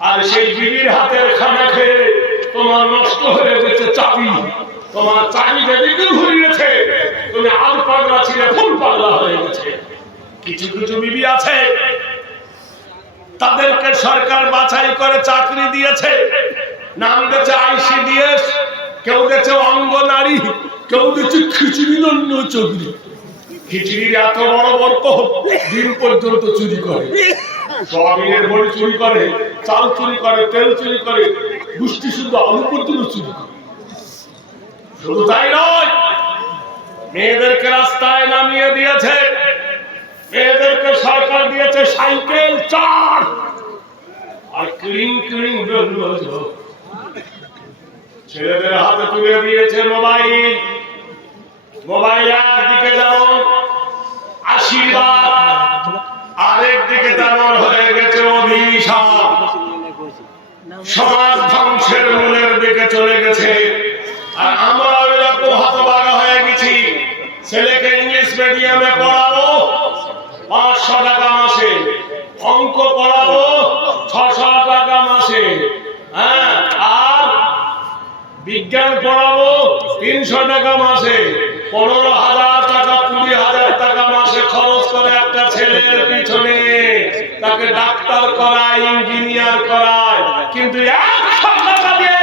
আর সেই বিবির হাতের খানা খেয়ে তোমার নষ্ট হয়ে গেছে চাবি। তোমার চাবি যেদিকে ঘুরিয়েছে তুমি আল পাগলা ছিলে ফুল পাগলা হয়ে গেছে। কিছু কিছু বিবি আছে, তাদেরকে সরকার বাছাই করে চাকরি দিয়েছে। নাম দিয়েছে আইসিডিএস, কেউ দিয়েছে অঙ্গনারী, কেউ দিয়েছে খিচুড়ি অন্য চৌধুরী। খিচুড়ির এত বড় বড় দিন পর্যন্ত চুরি করে। সয়াবিনের বড়ি চুরি করে। চাল চুরি করে, তেল চুরি করে গুষ্টি শুদ্ধ আলু পর্যন্ত চুরি করে। শুধু তাই নয়, মেয়েদেরকে রাস্তায় নামিয়ে দিয়েছে, মেয়েদেরকে সরকার দিয়েছে সাইকেল, চার। আর ক্রিম বেরোলো ছেলেদের হাতে তুলে দিয়েছে মোবাইল। মোবাইল একদিকে যেমন আশীর্বাদ আরেক দিকে তেমন হয়ে গেছে অভিশাপ। সমাজ ধ্বংসের মূলের দিকে চলে গেছে। আর আমরা এরকম হতবাগা হয়ে গেছি। ছেলেকে ইংলিশ মিডিয়ামে পড়াবো, পাঁচশো টাকা মাসে। অঙ্ক পড়াবো, ছশো টাকা মাসে। হ্যাঁ আর বিজ্ঞান পড়াবো, তিনশো টাকা মাসে। পনেরো হাজার টাকা, কুড়ি হাজার টাকা মাসে খরচ করে একটা ছেলের পিছনে। তাকে ডাক্তার করায় ইঞ্জিনিয়ার করায় কিন্তু একশো টাকা দিয়ে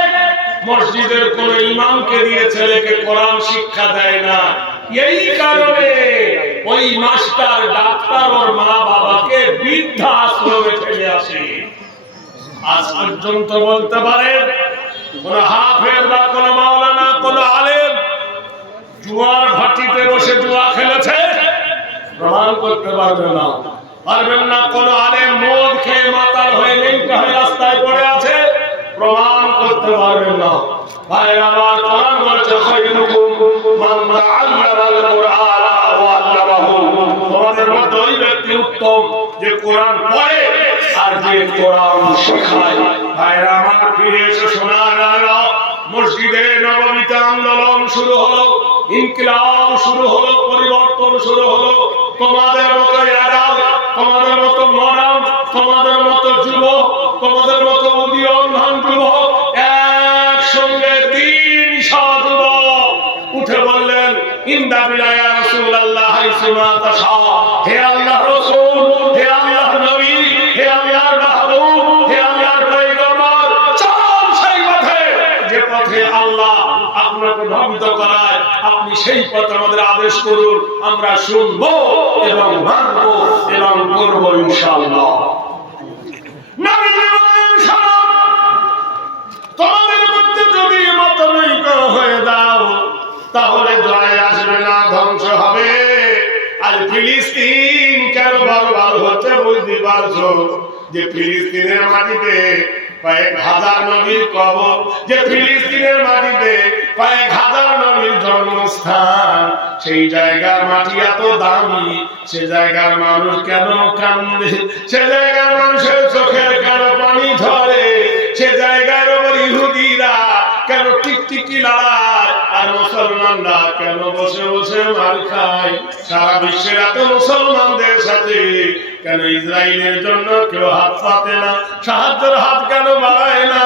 মসজিদের কোন ইমামকে দিয়ে ছেলেকে কোরআন শিক্ষা দেয় না। এই কারণে ওই মাস্টার, ডাক্তার ওর মা বাবাকে বৃদ্ধা আশ্রমে ফেলে আসে। আজ পর্যন্ত বলতে পারেন কোন হাফেজ বা কোন মাওলানা, কোন আলেম জুয়ার ভাটিতে বসে জুয়া খেলেছে, প্রমাণ করতে পারবে না। পারবেন না, কোন আলেম মদ খেয়ে মাতাল হয়ে লেঙ্কা হয়ে রাস্তায় পড়ে আছে, প্রমাণ করতে পারবেন না। ভাই আমার কোরআন বলছে খায়রুকুম মান তাআল্লামাল কুরআনা ওয়া আল্লামাহু। তোমাদের মধ্যে ওই ব্যক্তি উত্তম যে কোরআন পড়ে আর যে কোরআন শেখায়। ভাইরা আমার ফিরে এসে শোনার রানা মসজিদে নবমীতে আন্দোলন শুরু হলো, ইনকিলাব শুরু হলো, পরিবর্তন শুরু হলো। তোমাদের মতো অ্যাডাল তোমাদের মতো মরাম তোমাদের মতো যুব তোমাদের মতো উদীয়মান যুবক একসঙ্গে তিন যুবক উঠে বললেন ইন্দা বিলায়া রাসূলুল্লাহ হাইসুমা তাশা। হে সেই পথ আমাদের আদেশ করুন, আমরা শুনব এবং মানবো এবং করব ইনশাআল্লাহ। তাহলে জয় আসবে না, ধ্বংস হবে। আর ফিলিস্তিন কেন হচ্ছে যে ফিলিস্তিনের মাটিতে কয়েক হাজার নবীর কবর, যে ফিলিস্তিনের মাটিতে কয়েক হাজার নবীর জন্মস্থান। সেই জায়গার মাটি এত দামি, সে জায়গার মানুষ কেন কান্দে? সে জায়গার মানুষের চোখের কেন পানি ঝরে সে জায়গার ওপর ইহুদিরা কেন টিকটিকি লড়ায় আর মুসলমানরা কেন বসে বসে মার খায়? সারা বিশ্বের এত মুসলমান দেশ আছে কেন ইসরায়েলের জন্য কেউ হাত পাতে না? সাহায্যের হাত কেন বাড়ায় না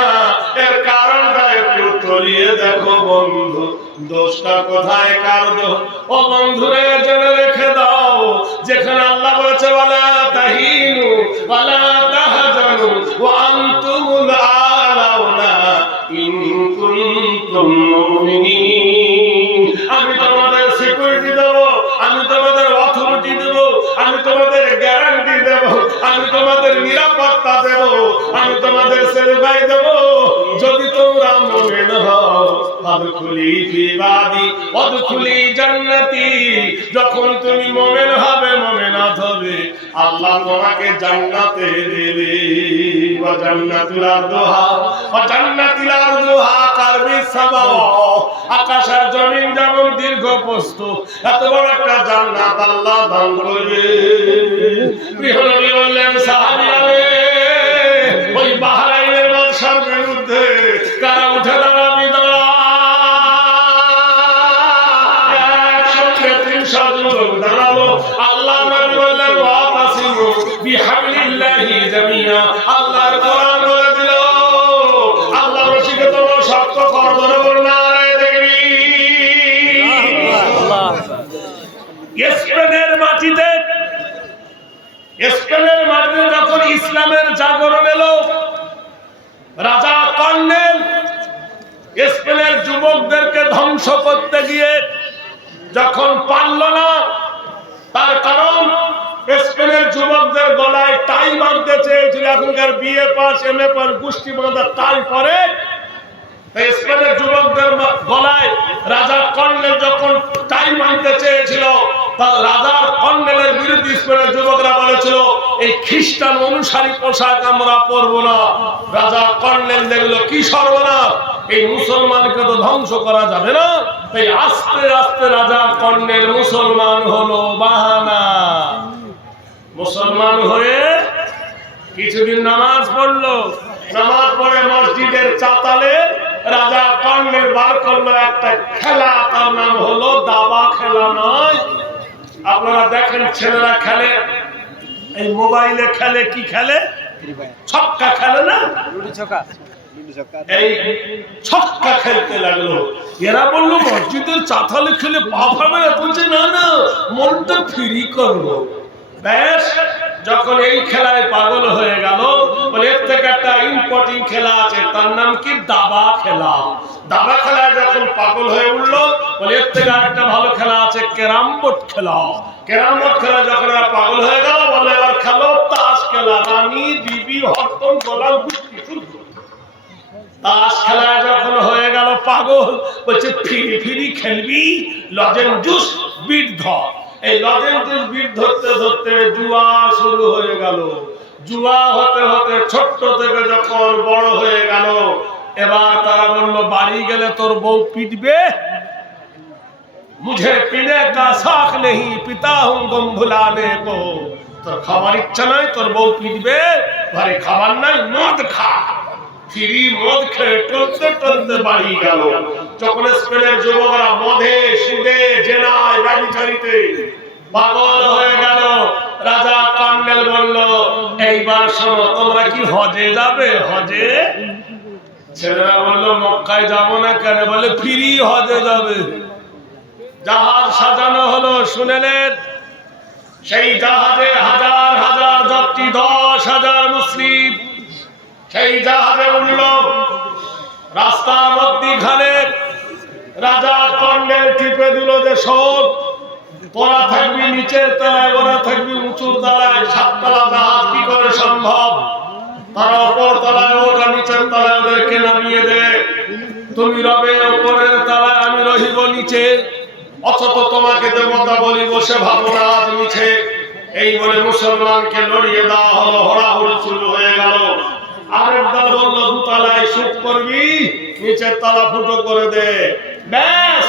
এর কারণটা একটু তলিয়ে দেখো বন্ধু, দোষটা কোথায়, কার দোষ? ও বন্ধুরে জেনে রেখে দাও, যেখানে আল্লাহ বলেছে বলা তাহিনু, ওয়ালা তাহজানু, ওয়া আনতুমুল আলাউনা ইন কুনতুম মুমিনিন। আমি তোমাদের সিকিউরিটি দেব, আমি তোমাদের অথরিটি দেব, আমি তোমাদের গ্যারান্টি দেব, আমি তোমাদের নিরাপত্তা দেব, আমি তোমাদের সেলফাই দেব। যদি যখন তুমি হবে হবে আল্লাহ তোমাকে জান্নাতে দেবে জমিন যেমন দীর্ঘ প্রস্থ এত বড় একটা জান্নাত আল্লাহ দান করবে বললেন সাহাবীরা ওই বাহরাইনের বাদশার বিরুদ্ধে কারা উঠে যখন ইসলামের জাগরণ এলো, রাজা কর্নেল স্পেনের যুবকদেরকে ধ্বংস করতে গিয়ে যখন পারল না, তার কারণ স্পেনের যুবকদের গলায় টাই বাঁধতে চেয়েছিল। এখনকার বিয়ে পাস এম এ পাস, গোষ্ঠী বাঁধা টাই পরে। স্পেনের যুবকদের গলায় রাজা কর্নেল যখন টাই মানতে চেয়েছিল, তা রাজার কর্নেলের বিরুদ্ধে স্পেনের যুবকরা বলেছিল, এই খ্রিস্টান অনুসারী পোশাক আমরা পরব না। রাজা কর্নেল দেখল, কি সর্বনাশ! এই মুসলমানকে তো ধ্বংস করা যাবে না? তাই আস্তে আস্তে রাজা কর্নেল মুসলমান হলো, বাহানা। মুসলমান হয়ে কিছুদিন নামাজ পড়ল। নামাজ পড়ে মসজিদের চাতালে রাজা কর্ণের বার করল একটা খেলা তার নাম হলো দাবা খেলা নয়। আপনারা দেখেন ছেলেরা খেলে এই মোবাইলে খেলে কি খেলে? ছক্কা খেলে না? এই ছক্কা খেলতে লাগল। এরা বলল মসজিদের চাতালে খেলে পা ফাবে না বলছে না না মনটা ফ্রি করব। ব্যাস, যখন এই খেলায় পাগল হয়ে গেল এর থেকে একটা ইম্পর্টেন্ট খেলা আছে, তার নাম কি? দাবা খেলা। দাবা খেলায় যখন পাগল হয়ে উঠল এর থেকে আরেকটা ভালো খেলা আছে, ক্যারাম বোর্ড খেলা। ক্যারাম বোর্ড খেলা যখন পাগল হয়ে গেল, বলে, এবার খেলো তাস খেলা। রানী, বিবি, হরতম, গোলাম শুদ্ধ তাস খেলায় যখন হয়ে গেল পাগল, বলছে, ফিরি ফিরি খেলবি, লজেন জুস, বিট ধর। এই লজেন জুস বিট ধরতে ধরতে জুয়া শুরু হয়ে গেল। জুয়া হতে হতে ছোট্ট থেকে যখন বড় হয়ে গেল, এবার তারা বলল, বাড়ি গেলে তোর বউ পিটবে? মুঝে পিনে কা শাখ নেই, পিতা হুম গম ভুলানে কো তোর খাবার ইচ্ছা নাই, তোর বউ পিটবে? ঘরে খাবার নাই, মদ খা। ফিরি মদ খেয়ে টলতে বাড়ি গেল। যখন স্পেনের যুবকরা সুদে, জেনায় পাগল হয়ে গেল, রাজা বলল, এইবার শোনো, তোমরা কি হজে যাবে? হজে? ছেলেরা মক্কায় যাব না কেন? বলে, ফিরি হজে যাবে। জাহাজ সাজানো হলো শুনেলেন সেই জাহাজে হাজার হাজার যাত্রী, দশ হাজার মুসলিম। সেই জাহাজে উঠল। রাস্তার মধ্যিখানে রাজা কর্নেল টিপে দিল যে সব তোরা থাকবি নিচের তলায়, ওরা থাকবি উঁচুর তলায়। সাততলা জাহাজ কি করে সম্ভব? তারা ওপর তলায় ওরা নিচের তলায় ওদেরকে নামিয়ে দে। তুমি রবে ওপরের তলায়, আমি রহিব নিচে। অথচ তোমাকে দেবতা বলি বসে ভাবো না আজ মিছে। এই বলে মুসলমানকে লড়িয়ে দেওয়া হলো, হড়াহড়ি শুরু হয়ে গেল। দুতলায় করবি? নিচের তলা ফুটো করে দে। ব্যাস!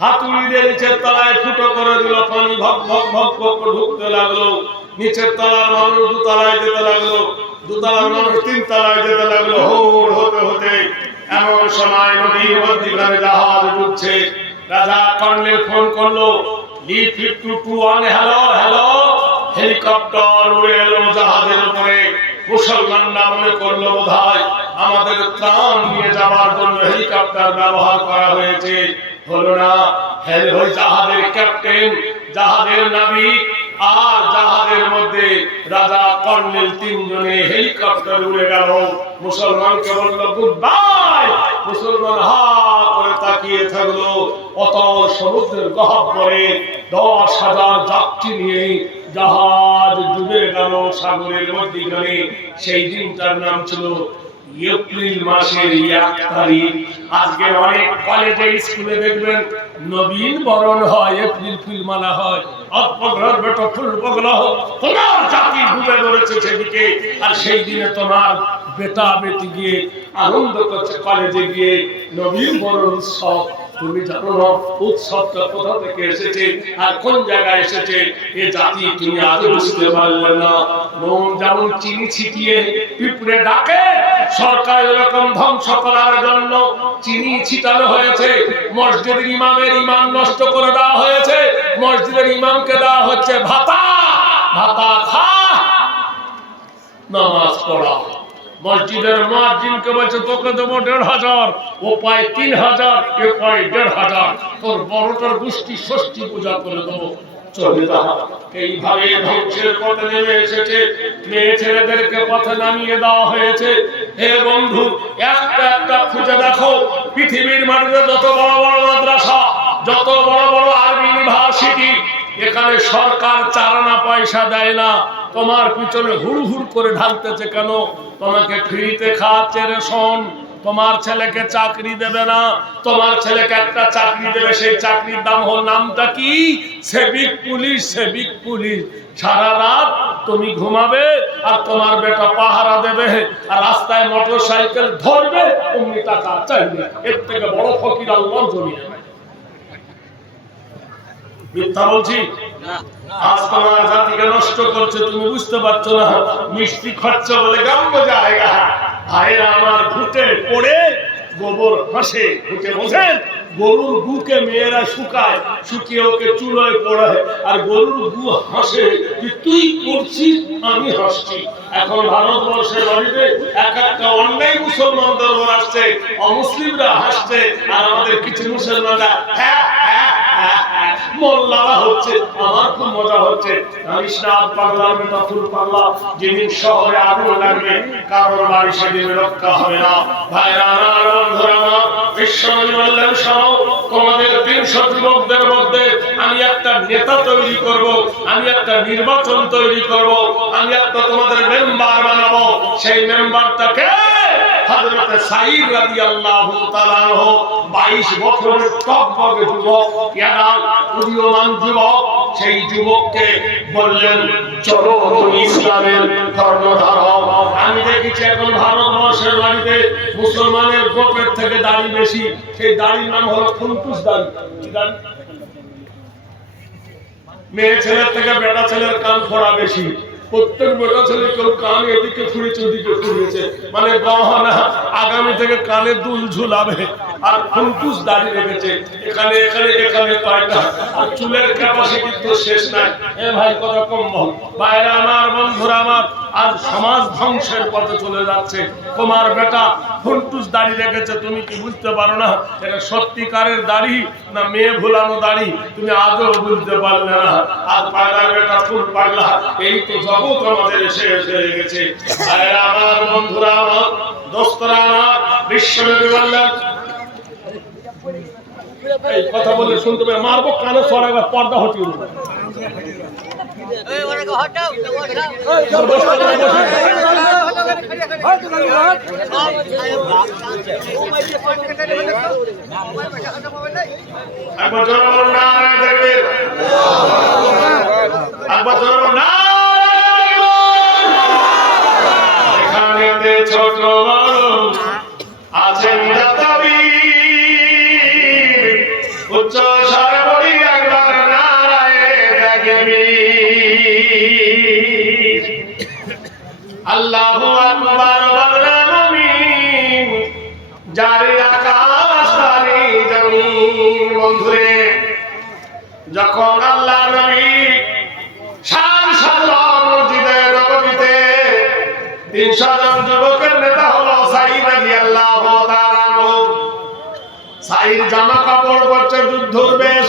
হাতুড়ি দিয়ে নিচের তলায় ফুটো করে দিল, পানি ভক ভক ভক ভক ঢুকতে লাগল। নিচের তলার মানুষ দুতলায় যেতে লাগল দুতলার মানুষ তিন তলায় যেতে লাগল। হোড় হতে হতে এমন সময় নদীর জাহাজ ডুবছে। রাজা কর্নেল ফোন করল, লি fifty two one, hello hello. Helicopter উড়ে এলো জাহাজের উপরে। মুসলমানরা মনে করল বোধহয় আমাদের ত্রাণ নিয়ে যাওয়ার জন্য হেলিকপ্টার ব্যবহার করা হয়েছে। হলো না ওই জাহাজের ক্যাপ্টেন, জাহাজের নাবিক আর জাহাজের মধ্যে রাজা কর্নেল তিনজনে হেলিকপ্টার উড়ে গেল। মুসলমানকে বলল গুড বাই মুসলমান হা করে তাকিয়ে থাকল। অতল সমুদ্রের গহ্বরে দশ হাজার যাত্রী নিয়ে জাহাজ ডুবে গেল সাগরের মধ্যিখানে। সেই দিনটার নাম ছিল এপ্রিল মাসের এক তারিখ। আজকে অনেক কলেজে স্কুলে দেখবেন, নবীন বরণ হয়, এপ্রিল ফুল মালা হয় বেটো ফুল তোমার জাতি ডুবে পড়েছে সেদিকে। আর সেই দিনে তোমার বেটা বেটি গিয়ে আনন্দ করছে কলেজে গিয়ে। নবীন বরণ উৎসব, তুমি জানো না, উৎসবটা কোথা থেকে এসেছে আর কোন জায়গায় এসেছে? এ জাতি তুমি আজও বুঝতে পারলে না। যেমন চিনি ছিটিয়ে পিঁপড়ে ডাকে সরকার এরকম ধ্বংস করার জন্য চিনি ছিটানো হয়েছে। মসজিদের ইমামের ইমাম নষ্ট করে দেওয়া হয়েছে। মসজিদের ইমামকে দেওয়া হচ্ছে ভাতা। ভাতা খা। নামাজ পড়া মসজিদের মুয়াজ্জিনকে বলছে, তোকে দেবো দেড় হাজার। ও পায় তিন হাজার, এ পায় দেড় হাজার। তোর বড়টার গোষ্ঠী ষষ্ঠী পূজা করে দেবো। চলে এইভাবে এসেছে। মেয়ে ছেলেদেরকে পথে নামিয়ে দেওয়া হয়েছে। হে বন্ধু, একটা একটা খুঁজে দেখো। পৃথিবীর যত বড় বড় মাদ্রাসা, যত বড় বড় আর্মি ইউনিভার্সিটি, এখানে সরকার চারানা পয়সা দেয় না। তোমার পিছনে হুড় হুড় করে ঢালতেছে কেন? তোমাকে ফ্রিতে খাওয়াচ্ছে রেশন। তোমার ছেলেকে চাকরি দেবে না, তোমার ছেলেকে একটা চাকরি দেবে, সেই চাকরির দাম হল নামটা কি? সেবিক পুলিশ সেবিক পুলিশ। সারা রাত তুমি ঘুমাবে আর তোমার বেটা পাহারা দেবে আর রাস্তায় মোটর সাইকেল ধরবে, অমনি টাকা চাইবে। এর থেকে বড় ফকির আল্লাহ নাই। মিথ্যা বলছি? আজ তোমার জাতিকে নষ্ট করছে, তুমি বুঝতে পারছ না। মিষ্টি খরচা বলে গাম্য জায়গা ভাইরা আমার ভূতে পড়ে গোবর হাসে ভূতে বসেন গরুর গুকে মেয়েরা শুকায় শুকিয়ে ওকে চুলোয় পড়ায় আর গরুর গু হাসে যে তুই করছিস আমি হাসছি। এখন ভারতবর্ষের বাড়িতে এক একটা অন্যায় মুসলমান দরবার আসছে অমুসলিমরা হাসছে আর আমাদের কিছু মুসলমানরা হ্যাঁ, হ্যাঁ, মোল্লারা হচ্ছে, আমার খুব মজা হচ্ছে। বেটা যেদিন শহরে আগুন লাগবে, কারোর বাড়ি সেদিন রক্ষা হবে না। ভাইরা বললেন তোমাদের তিনশো যুবকদের মধ্যে আমি একটা নেতা তৈরি করব, আমি একটা নির্বাচন তৈরি করব, আমি একটা তোমাদের মেম্বার বানাবো। সেই মেম্বারটাকে হযরতে সাঈদ রাদিয়াল্লাহু তাআলা আনহু 22 বছরের টকবগে যুবক, ইয়াদাল উদীয়মান যুবক, সেই যুবককে বললেন, চলো তুমি ইসলামের আমি দেখেছি এখন ভারতবর্ষের বাড়িতে মুসলমানের গোপের থেকে দাড়ি বেশি। সেই দাড়ির নাম হলো ফুলকুস দাড়ি। মেয়ে ছেলের থেকে বেটা ছেলের কান ফোড়া বেশি। প্রত্যেক ছেলে কেউ কান এদিকে ফুড়েছে ওদিকে ফুড়েছে মানে গহনা আগামী থেকে কানে দুল ঝুলাবে আর ফুলকুস দাঁড়িয়ে রেখেছে। এখানে এখানে এখানে পায়টা আর চুলের ক্যাপাসিটি তো শেষ নাই। এ ভাই, কত কম বাইরে আমার, বন্ধুরা আমার আজ সমাজ ধ্বংসের পথে চলে যাচ্ছে। তোমার বেটা ফুলটুস দাড়ি রেখেছে, তুমি কি বুঝতে পারো না? এটা সত্যিকারের দাড়ি না মেয়ে ভুলানো দাড়ি? তুমি আজও বুঝতে পারলে না। আর পাগলার বেটা ফুল পাগলা, এই তো জগৎ আমাদের এসে এসে গেছে আমার, বন্ধুরা আমার, দোস্তরা আমার, বিশ্বনবী বললেন, এই কথা বলে শুনতে পাই মারবো, কানে সরাবার পর্দা হটিয়ে একবার এখানেতে ছোট আল্লাহু আকবার বলরাম আমিন জারি আকাশ জারি জমিন। বন্ধুরে, যখন আল্লাহ নবী শান সাজলাম মসজিদে নববীতে তিনশো জন যুবকের নেতা হলো সাইদ তাআলা আনহু। সাইদ জামা কাপড় পরছে যুদ্ধর বেশ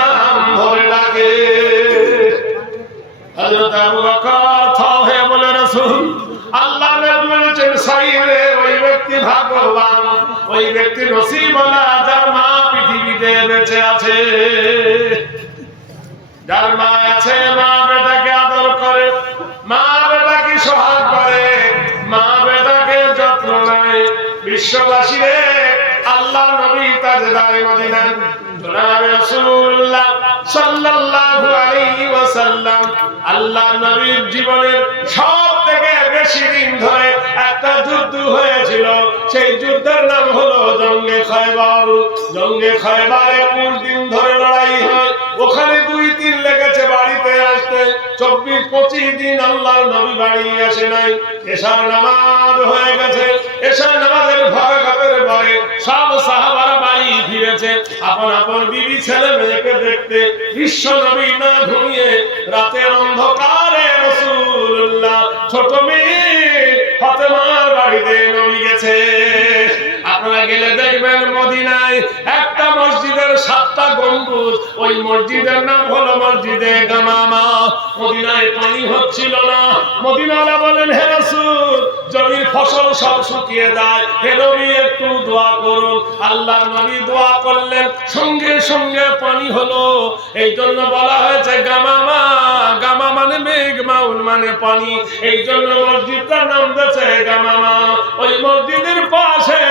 হযরত আবু আল্লাহ আদর করে, মা বেটাকে যত্ন নেয়। বিশ্ববাসী রে, আল্লাহ নবী তাজদারে মদিনা জনাবে রাসূলুল্লাহ সাল্লাল্লাহু আলাইহি আল্লাহ নবীর জীবনের সব থেকে বেশি দিন ধরে একটা যুদ্ধ হয়েছিল। সেই যুদ্ধের নাম হলো জঙ্গে খয়বার। জঙ্গে খয়বারে কুড়ি দিন ধরে লড়াই হয়। ওখানে দিন লেগেছে বাড়িতে আসতে। চব্বিশ, পঁচিশ দিন আল্লাহ নবী বাড়ি আসে নাই। এশার নামাজ হয়ে গেছে। এশার নামাজের ভাগাতের পরে সব সাহাবারা বাড়ি ফিরেছে। আপন আপন বিবি ছেলে মেয়েকে দেখতে বিশ্ব নবী না ঘুমিয়ে রাতের অন্ধকারে রসুল্লাহ ছোট মেয়ে ফাতেমার বাড়িতে গেলে দেখবেন মদিনায় একটা মসজিদের সাতটা গম্বুজ। ওই মসজিদের নাম হলো মসজিদে গামামা। মদিনায় পানি হচ্ছিল না। মদিনালা বলেন, হে রাসূল, জমির ফসল সব শুকিয়ে যায়। হে নবী, একটু দোয়া করুন। আল্লাহর নবী দোয়া করলেন। সঙ্গে সঙ্গে পানি হলো। এই জন্য বলা হয়েছে, গামামা, গামা মানে মেঘ মাউল মানে পানি। এই জন্য মসজিদটার নাম দিয়েছে গামামা। ওই মসজিদের পাশে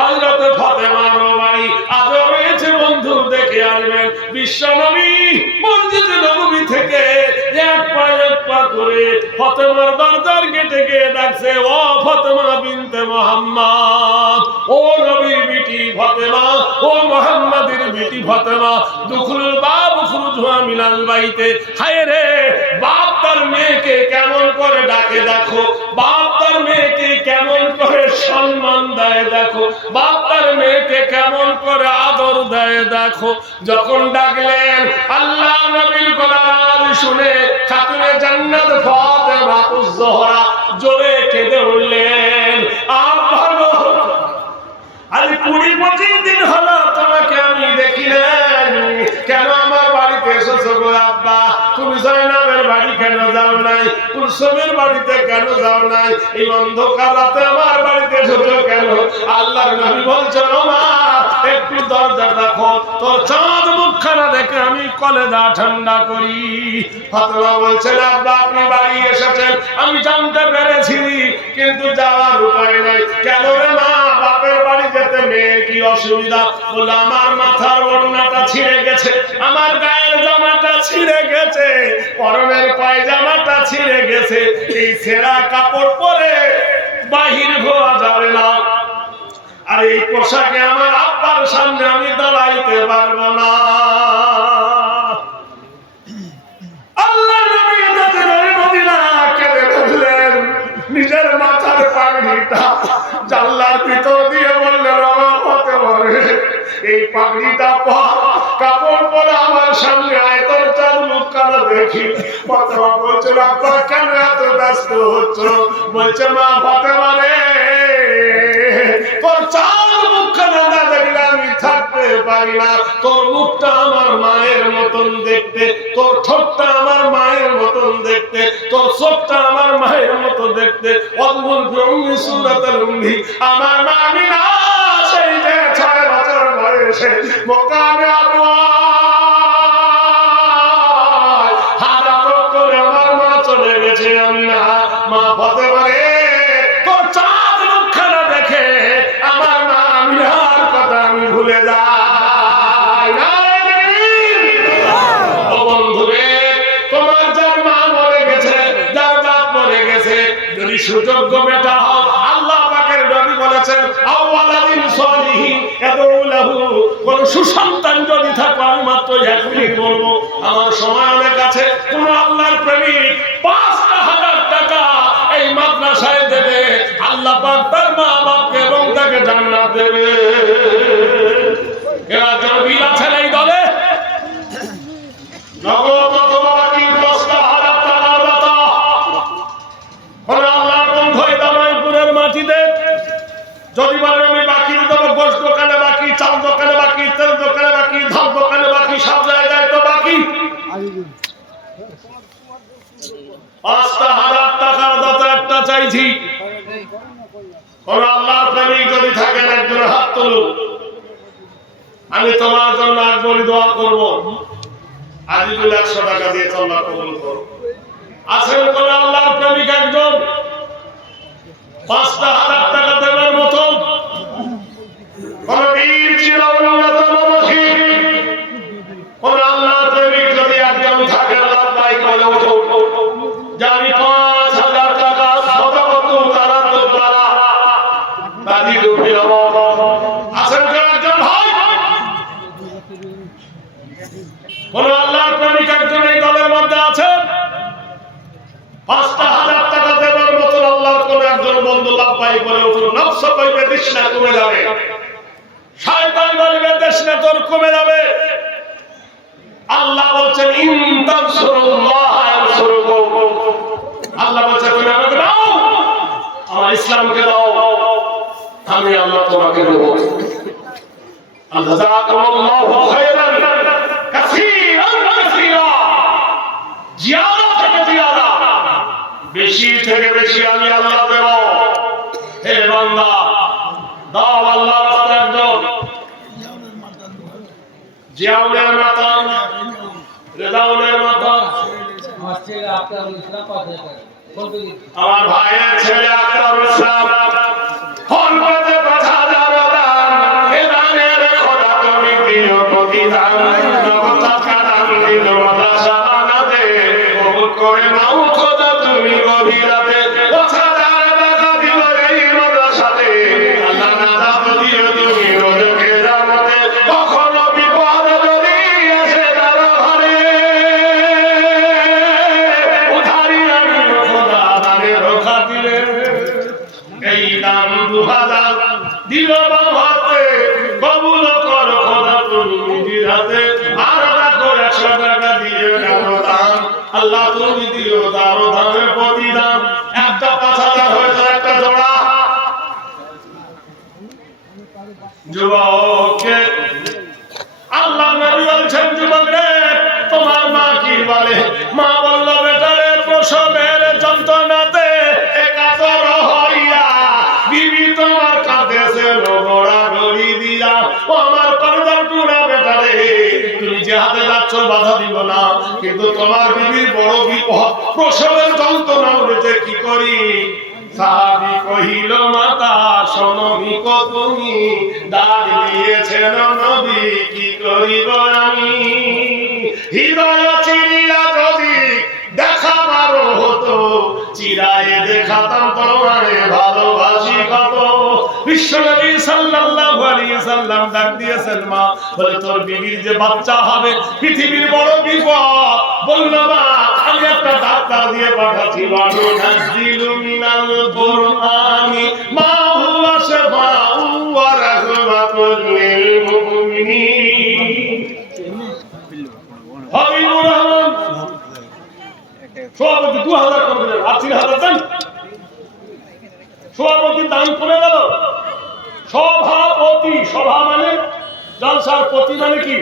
হযরত বন্ধু দেখে আসবেন বিশ্ব নবী মসজিদ নবী থেকে এক পা এক পা করে ফাতেমার দরজার গেটে গিয়ে ডাকছে, ও ফাতেমা বিনতে ও নবীর বিটি ফাতেমা, ও মোহাম্মদের বিটি ফাতেমা, দুখুল বাব মিনাল বাইতে, হায় রে মেয়েকে কেমন করে ডাকে দেখো? বাপ তার মেয়েকে কেমন করে সম্মান দেয় দেখো? বাপ তার মেয়েকে কেমন করে আদর দেয় দেখো? যখন ডাকলেন, আল্লাহ নবীর কোরআন শুনে খাতুনে জান্নাত ফাতেমা জোহরা জোরে কেঁদে উঠলেন আর ভালো। আরে কুড়ি পঁচিশ দিন হলো তোমাকে আমি দেখি নাই কেন আমার বাড়িতে এসেছ গো আব্বা? তুমি জয়নাবের বাড়ি কেন যাও নাই? কুলসুমের বাড়িতে কেন যাও নাই? এই অন্ধকার রাতে আমার বাড়িতে এসেছ কেন? আল্লাহর নবী বলছেন ও মা একটু দরজা দেখো তোর চাঁদ মুখখানা দেখে আমি কলেজা ঠান্ডা করি। ফাতেমা বলছেন আব্বা, আপনি বাড়ি এসেছেন। আমি জানতে পেরেছি, কিন্তু যাওয়ার উপায় নাই। কেন রে মা, বাপের বাড়ি যেতে মেয়ের কি অসুবিধা? বলে আমার মাথার ওড়নাটা ছিঁড়ে গেছে, আমার গায়ের জামাটা ছিঁড়ে গেছে, পরনের পায়জামাটা ছিঁড়ে গেছে। এই ছেঁড়া কাপড় পরে বাহির হওয়া যাবে না। আর এই পোশাকে আমার আব্বার সামনে আমি দাঁড়াইতে পারব না। আল্লাহ নবী নিজের মাথার পাগড়িটা জানলার ভিতর দিয়ে বললেন আমার হতে পারে, এই পাগড়িটা পর কাপড় পরে আমার সামনে আয় তোর চার মুখ কানা দেখি। ফাতেমা বলছে আব্বা, কেন এত ব্যস্ত হচ্ছ? বলছে, মা, ফাতেমা রে। চার মুখখানা না দেখলে আমি থাকতে পারি না। তোর মুখটা আমার মায়ের মতন দেখতে, তোর ঠোঁটটা আমার মায়ের মতন দেখতে, তোর চোখটা আমার মায়ের মতো দেখতে। অদ্ভুত ব্রহ্মী সুরতের লুঙ্গি আমার মামি না সেই যে ছয় বছর বয়সে। মোকামে আবু সুযোগ্য বেটা হও। আল্লাহ পাকের নবী বলেছেন, আওয়ালাদিন সলিহিন এদউলাহু কোন সুসন্তান যদি থাকে, আমি মাত্র মিনিট বলব, আমার সময় অনেক আছে, কোন আল্লাহর প্রেমিক পাঁচটা হাজার টাকা এই মাদ্রাসায় দেবে। আল্লাহ পাক তার মা বাপকে এবং তাকে জান্নাত দেবে। দোকানে বাকি ধান দোকানে বাকি, সব জায়গায় তো বাকি। পাঁচটা হাজার টাকার দাতা একটা চাইছি। আল্লাহর প্রেমিক যদি থাকেন একজন হাত তুলুন। আমি তোমার জন্য একবারই দোয়া করব। আজিজুল একশো টাকা দিয়ে চল্লা কবুল করো। আছেন কোন আল্লাহর প্রেমিক একজন। পাঁচটা হাজার টাকা পাঁচটা হাজার টাকা একজন বন্ধু আল্লাহ আল্লাহ আমার ইসলামকে দাও। আমি আল্লাহ তোমাকে আল্লাহ জিয়া বেশি থেকে বেশি আমি আল্লাহ দেব। হে বান্দা, দাও আল্লাহ রাস্তায় একজন। জিয়াউলের মাতা রেজাউলের মাতা আমার ভাইয়ের ছেলে আক্তার ইসলাম। ফোন তুমি আল্লাহ তুমি দিও তারও ধরে প্রতিদান একটা পাঁচ হাজার হয়েছে একটা জোড়া। যুবককে যাচ্ছ বাধা দিব না। কিন্তু তোমার বিবির বড় বিপদ, প্রসবের যন্ত্রণা উঠেছে কি করি? সাহাবি কহিল, মাতা সনমি তুমি ডাক দিয়েছেন নবী, কি করিব আমি? হৃদয় চিরিয়া যদি দেখা বারো হতো, চিরায়ে দেখাতাম তোমারে, ভালোবাসি কত? বিশ্বনবী সাল্লাল্লাহু সাল্লাম ডাক দিয়েছেন মা। বলে, তোর বিবির যে বাচ্চা হবে, পৃথিবীর বড় বিপদ। বলল, মা, আমি একটা ডাক্তার দিয়ে পাঠাচ্ছি। বানু নাজিলু মিনাল কুরআনি, মা হুয়া শিফাউ ওয়া রাহমাতুল লিল মুমিনিন। হাবিবুর রহমান, সভাপতি দু হাজার করবেন আর তিন হাজার দেন। সভাপতির দাম কমে গেল। সভাপতি, সভা মানে? জলসার পতি মানে কি?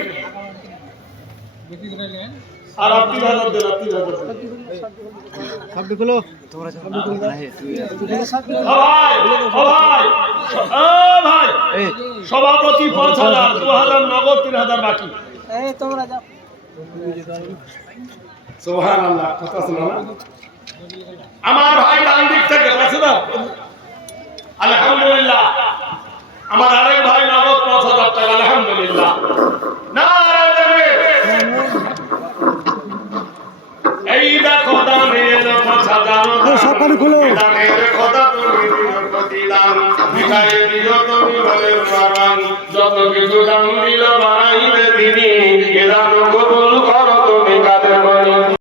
সভাপতি পাঁচ হাজার, দু হাজার নগদ, তিন হাজার বাকি। আমার ভাই ডান দিক থেকে আলহামদুলিল্লাহ। আমার আরেক ভাই নগদ পাঁচ হাজার টাকা আলহামদুলিল্লাহ। না এই দেখো দামে এলো পাঁচ হাজার সকালে খুলো। দামের কথা তুমি দিও প্রতিদান মিঠাই দিও তুমি বলে বাবান। যত কিছু দাম দিল বাড়াইবে তিনি এরা কবুল করো তুমি কাদের বলি।